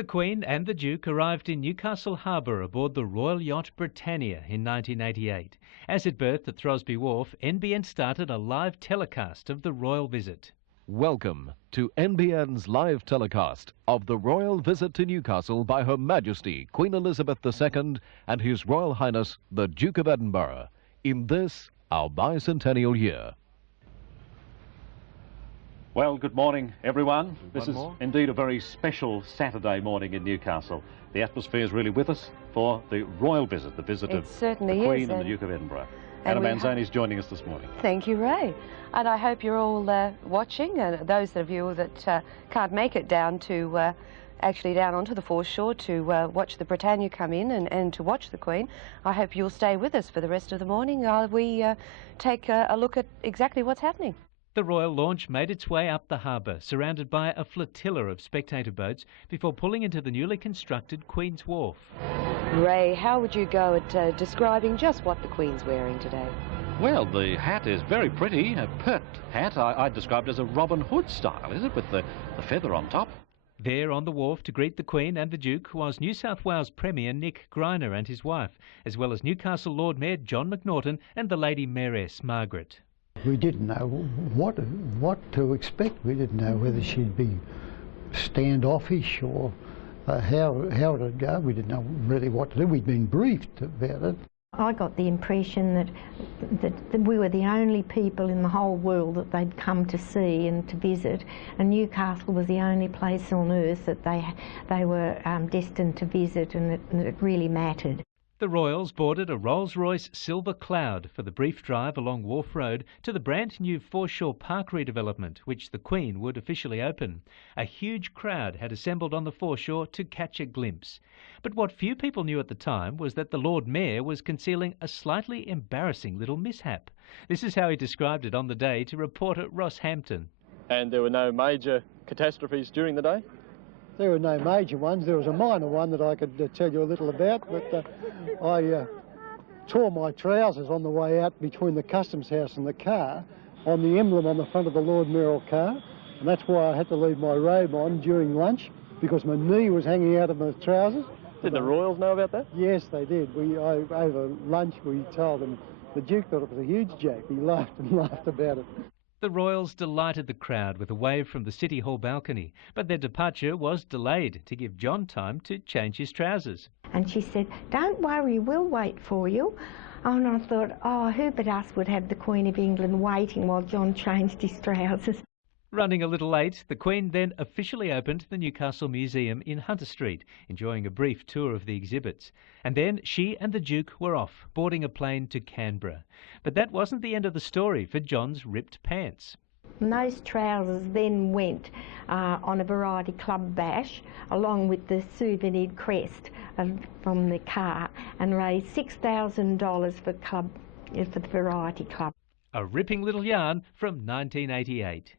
The Queen and the Duke arrived in Newcastle Harbour aboard the Royal Yacht Britannia in 1988. As it berthed at Throsby Wharf, NBN started a live telecast of the royal visit. Welcome to NBN's live telecast of the royal visit to Newcastle by Her Majesty Queen Elizabeth II and His Royal Highness the Duke of Edinburgh in this, our bicentennial year. Well, good morning, everyone. This is indeed a very special Saturday morning in Newcastle. The atmosphere is really with us for the royal visit, the visit of the Queen and the Duke of Edinburgh. Anna Manzoni is joining us this morning. Thank you, Ray. And I hope you're all watching, and those of you that can't make it down to actually down onto the foreshore to watch the Britannia come in and to watch the Queen. I hope you'll stay with us for the rest of the morning while we take a look at exactly what's happening. The royal launch made its way up the harbour, surrounded by a flotilla of spectator boats, before pulling into the newly constructed Queen's Wharf. Ray, how would you go at describing just what the Queen's wearing today? Well, the hat is very pretty, a pert hat. I'd describe it as a Robin Hood style, is it, with the feather on top? There on the wharf to greet the Queen and the Duke was New South Wales Premier Nick Greiner and his wife, as well as Newcastle Lord Mayor John McNaughton and the Lady Mayoress Margaret. We didn't know what to expect. We didn't know whether she'd be standoffish or how it'd go. We didn't know really what to do. We'd been briefed about it. I got the impression that we were the only people in the whole world that they'd come to see and to visit, and Newcastle was the only place on earth that they were destined to visit, and it really mattered. The Royals boarded a Rolls-Royce Silver Cloud for the brief drive along Wharf Road to the brand new Foreshore Park redevelopment, which the Queen would officially open. A huge crowd had assembled on the foreshore to catch a glimpse. But what few people knew at the time was that the Lord Mayor was concealing a slightly embarrassing little mishap. This is how he described it on the day to reporter Ross Hampton. And there were no major catastrophes during the day? There were no major ones. There was a minor one that I could tell you a little about, but I tore my trousers on the way out between the customs house and the car on the emblem on the front of the Lord Mayoral car, and that's why I had to leave my robe on during lunch, because my knee was hanging out of my trousers. Did the Royals know about that? Yes, they did. Over lunch we told them. The Duke thought it was a huge joke. He laughed and laughed about it. The Royals delighted the crowd with a wave from the City Hall balcony, but their departure was delayed to give John time to change his trousers. And she said, "Don't worry, we'll wait for you." And I thought, oh, who but us would have the Queen of England waiting while John changed his trousers? Running a little late, the Queen then officially opened the Newcastle Museum in Hunter Street, enjoying a brief tour of the exhibits. And then she and the Duke were off, boarding a plane to Canberra. But that wasn't the end of the story for John's ripped pants. And those trousers then went on a variety club bash, along with the souvenir crest from the car, and raised $6,000 for the variety club. A ripping little yarn from 1988.